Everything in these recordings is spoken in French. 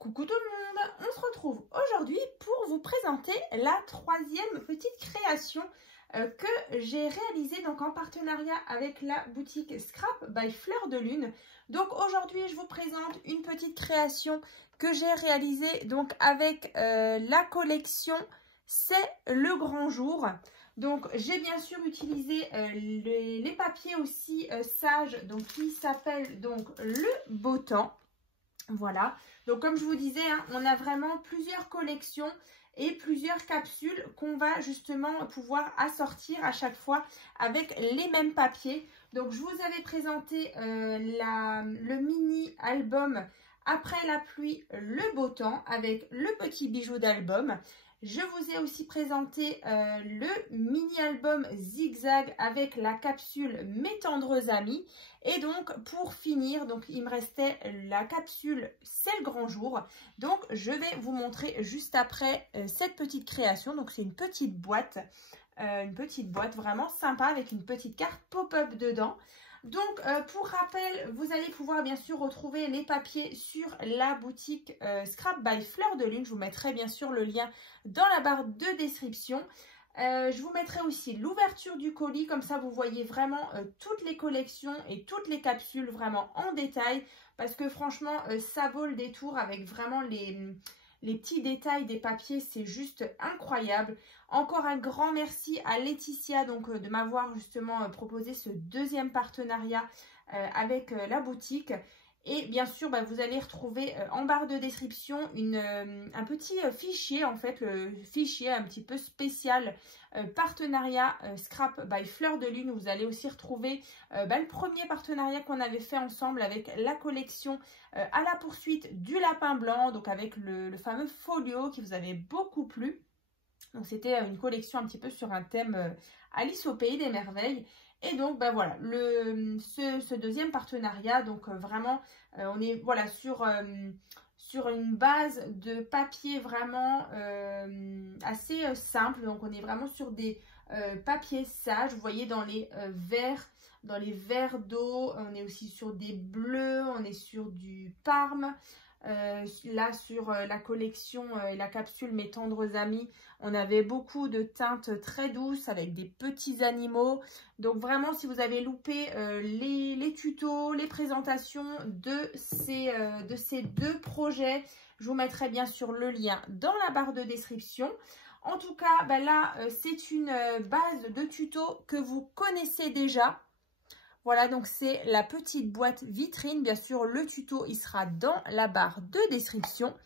Coucou tout le monde, on se retrouve aujourd'hui pour vous présenter la troisième petite création que j'ai réalisée donc en partenariat avec la boutique Scrap by Fleur de Lune. Donc aujourd'hui je vous présente une petite création que j'ai réalisée donc avec la collection C'est le grand jour. Donc j'ai bien sûr utilisé les papiers aussi sages donc qui s'appellent donc le beau temps. Voilà, donc comme je vous disais, hein, on a vraiment plusieurs collections et plusieurs capsules qu'on va justement pouvoir assortir à chaque fois avec les mêmes papiers. Donc je vous avais présenté le mini album Après la pluie, le beau temps avec le petit bijou d'album. Je vous ai aussi présenté le mini-album Zigzag avec la capsule Mes tendres amis. Et donc, pour finir, donc il me restait la capsule C'est le grand jour. Donc, je vais vous montrer juste après cette petite création. Donc, c'est une petite boîte vraiment sympa avec une petite carte pop-up dedans. Donc, pour rappel, vous allez pouvoir bien sûr retrouver les papiers sur la boutique Scrap by Fleur de Lune. Je vous mettrai bien sûr le lien dans la barre de description. Je vous mettrai aussi l'ouverture du colis, comme ça vous voyez vraiment toutes les collections et toutes les capsules vraiment en détail. Parce que franchement, ça vaut le détour avec vraiment les petits détails des papiers, c'est juste incroyable. Encore un grand merci à Laetitia donc, de m'avoir justement proposé ce deuxième partenariat avec la boutique. Et bien sûr, vous allez retrouver en barre de description un petit fichier, en fait, le fichier un petit peu spécial partenariat Scrap by Fleur de Lune. Vous allez aussi retrouver le premier partenariat qu'on avait fait ensemble avec la collection À la poursuite du lapin blanc, donc avec le fameux folio qui vous avait beaucoup plu. Donc c'était une collection un petit peu sur un thème Alice au pays des merveilles. Et donc voilà, ce deuxième partenariat, donc vraiment on est voilà sur une base de papier vraiment assez simple. Donc on est vraiment sur des papiers sages. Vous voyez dans les verres d'eau, on est aussi sur des bleus, on est sur du parme. Là sur la collection et la capsule Mes tendres amis, on avait beaucoup de teintes très douces avec des petits animaux. Donc vraiment, si vous avez loupé les tutos, les présentations de ces deux projets, je vous mettrai bien sûr le lien dans la barre de description. En tout cas, là, c'est une base de tutos que vous connaissez déjà. Voilà, donc c'est la petite boîte vitrine. Bien sûr, le tuto, il sera dans la barre de description.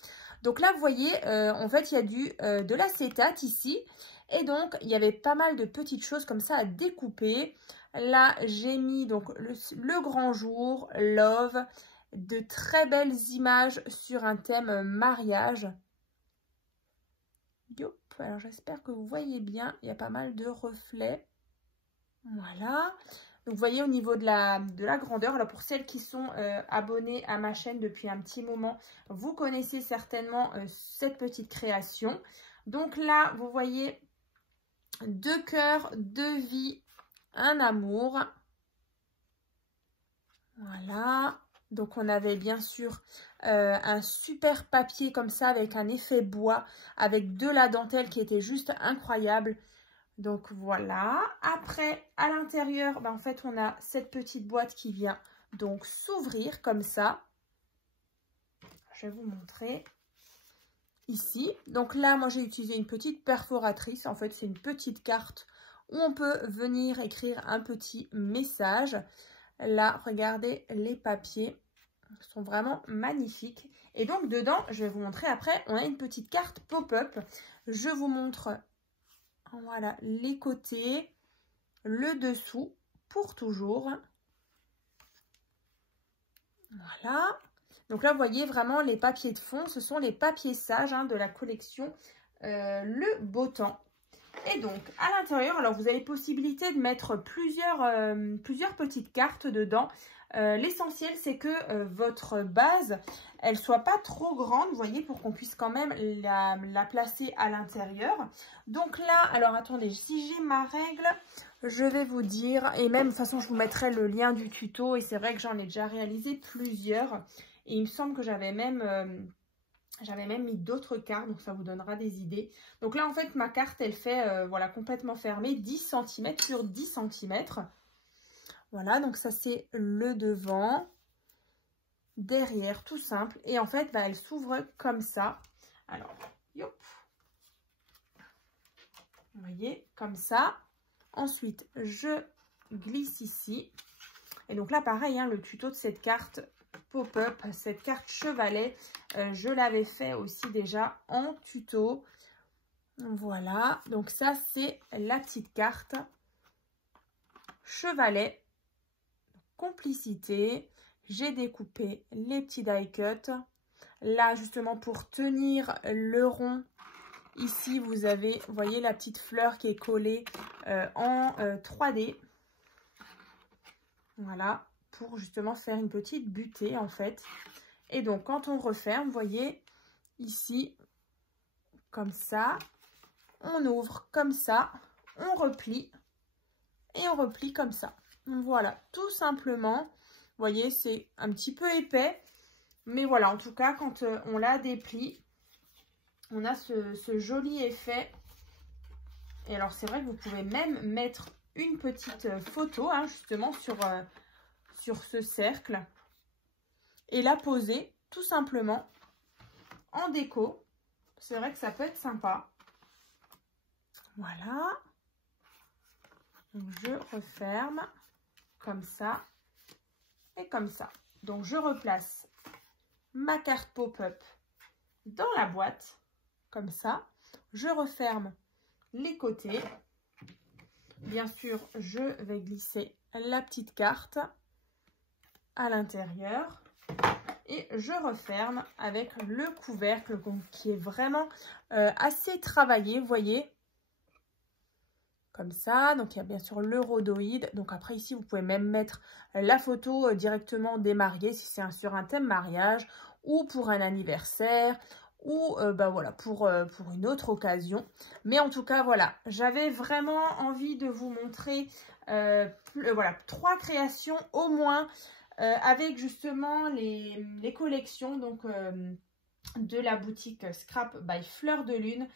Donc là, vous voyez, en fait, il y a de l'acétate ici. Et donc, il y avait pas mal de petites choses comme ça à découper. Là, j'ai mis donc le grand jour, love, de très belles images sur un thème mariage. Yop, alors j'espère que vous voyez bien, il y a pas mal de reflets. Voilà. Donc, vous voyez au niveau de la grandeur, alors pour celles qui sont abonnées à ma chaîne depuis un petit moment, vous connaissez certainement cette petite création. Donc là, vous voyez 2 cœurs, 2 vies, un amour. Voilà. Donc, on avait bien sûr un super papier comme ça avec un effet bois, avec de la dentelle qui était juste incroyable. Donc voilà, après à l'intérieur, en fait on a cette petite boîte qui vient donc s'ouvrir comme ça. Je vais vous montrer ici. Donc là, moi j'ai utilisé une petite perforatrice. En fait, c'est une petite carte où on peut venir écrire un petit message. Là, regardez les papiers, ils sont vraiment magnifiques. Et donc dedans, je vais vous montrer après, on a une petite carte pop-up. Je vous montre... Voilà, les côtés, le dessous, pour toujours. Voilà. Donc là, vous voyez vraiment les papiers de fond. Ce sont les papiers sages de la collection Le Beau Temps. Et donc, à l'intérieur, alors vous avez possibilité de mettre plusieurs petites cartes dedans. L'essentiel, c'est que votre base, elle soit pas trop grande, vous voyez, pour qu'on puisse quand même la placer à l'intérieur. Donc là, alors attendez, si j'ai ma règle, je vais vous dire, et même de toute façon, je vous mettrai le lien du tuto, et c'est vrai que j'en ai déjà réalisé plusieurs. Et il me semble que j'avais même J'avais même mis d'autres cartes, donc ça vous donnera des idées. Donc là, en fait, ma carte, elle fait voilà, complètement fermée, 10 cm sur 10 cm. Voilà, donc ça, c'est le devant. Derrière, tout simple. Et en fait, bah, elle s'ouvre comme ça. Alors, yop. Vous voyez, comme ça. Ensuite, je glisse ici. Et donc là, pareil, hein, le tuto de cette carte pop-up, cette carte chevalet, je l'avais fait aussi déjà en tuto. Voilà, donc ça, c'est la petite carte chevalet, complicité. J'ai découpé les petits die cuts. Là, justement, pour tenir le rond, ici, vous avez, vous voyez, la petite fleur qui est collée en 3D. Voilà, pour justement faire une petite butée, en fait. Et donc, quand on referme, vous voyez, ici, comme ça, on ouvre comme ça, on replie et on replie comme ça. Voilà, tout simplement. Vous voyez, c'est un petit peu épais. Mais voilà, en tout cas, quand on la déplie, on a ce joli effet. Et alors, c'est vrai que vous pouvez même mettre une petite photo, hein, justement, sur ce cercle. Et la poser, tout simplement, en déco. C'est vrai que ça peut être sympa. Voilà. Donc, je referme comme ça et comme ça. Donc, je replace ma carte pop-up dans la boîte, comme ça. Je referme les côtés. Bien sûr, je vais glisser la petite carte à l'intérieur. Et je referme avec le couvercle qui est vraiment assez travaillé, vous voyez. Comme ça, donc il y a bien sûr le rhodoïde. Donc après ici, vous pouvez même mettre la photo directement des mariés si c'est sur un thème mariage ou pour un anniversaire ou bah voilà, pour une autre occasion. Mais en tout cas, voilà, j'avais vraiment envie de vous montrer voilà, 3 créations au moins avec justement les collections donc, de la boutique Scrap by Fleur de Lune.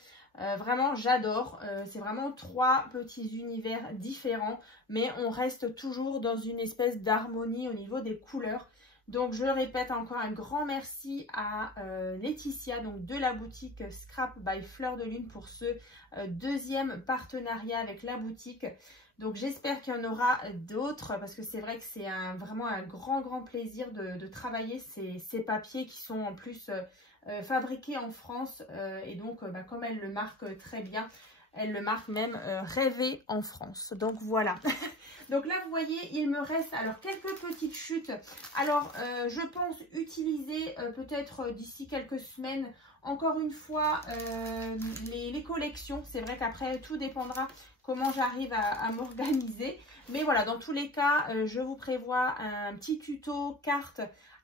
Vraiment, j'adore. C'est vraiment 3 petits univers différents, mais on reste toujours dans une espèce d'harmonie au niveau des couleurs. Donc, je répète encore un grand merci à Laetitia, donc de la boutique Scrap by Fleur de Lune pour ce deuxième partenariat avec la boutique. Donc, j'espère qu'il y en aura d'autres parce que c'est vrai que c'est vraiment un grand plaisir de travailler ces papiers qui sont en plus fabriqués en France. Et donc, bah, comme elle le marque très bien, elle le marque même rêvé en France. Donc, voilà. Donc là, vous voyez, il me reste alors quelques petites chutes. Alors, je pense utiliser peut-être d'ici quelques semaines, encore une fois, les collections. C'est vrai qu'après, tout dépendra comment j'arrive à m'organiser. Mais voilà, dans tous les cas, je vous prévois un petit tuto carte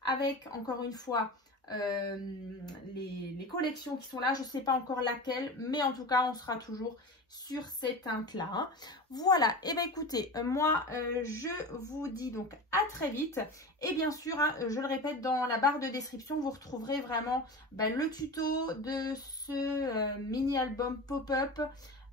avec, encore une fois, les collections qui sont là. Je ne sais pas encore laquelle, mais en tout cas, on sera toujours sur ces teintes-là. Hein. Voilà, et bien écoutez, moi, je vous dis donc à très vite. Et bien sûr, hein, je le répète, dans la barre de description, vous retrouverez vraiment le tuto de ce mini-album pop-up.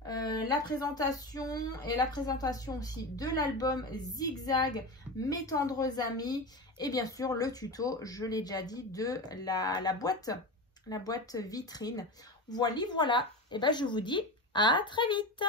La présentation et la présentation aussi de l'album Zigzag Mes tendres amis et bien sûr le tuto, je l'ai déjà dit, de la boîte vitrine. Voilà, et ben je vous dis à très vite.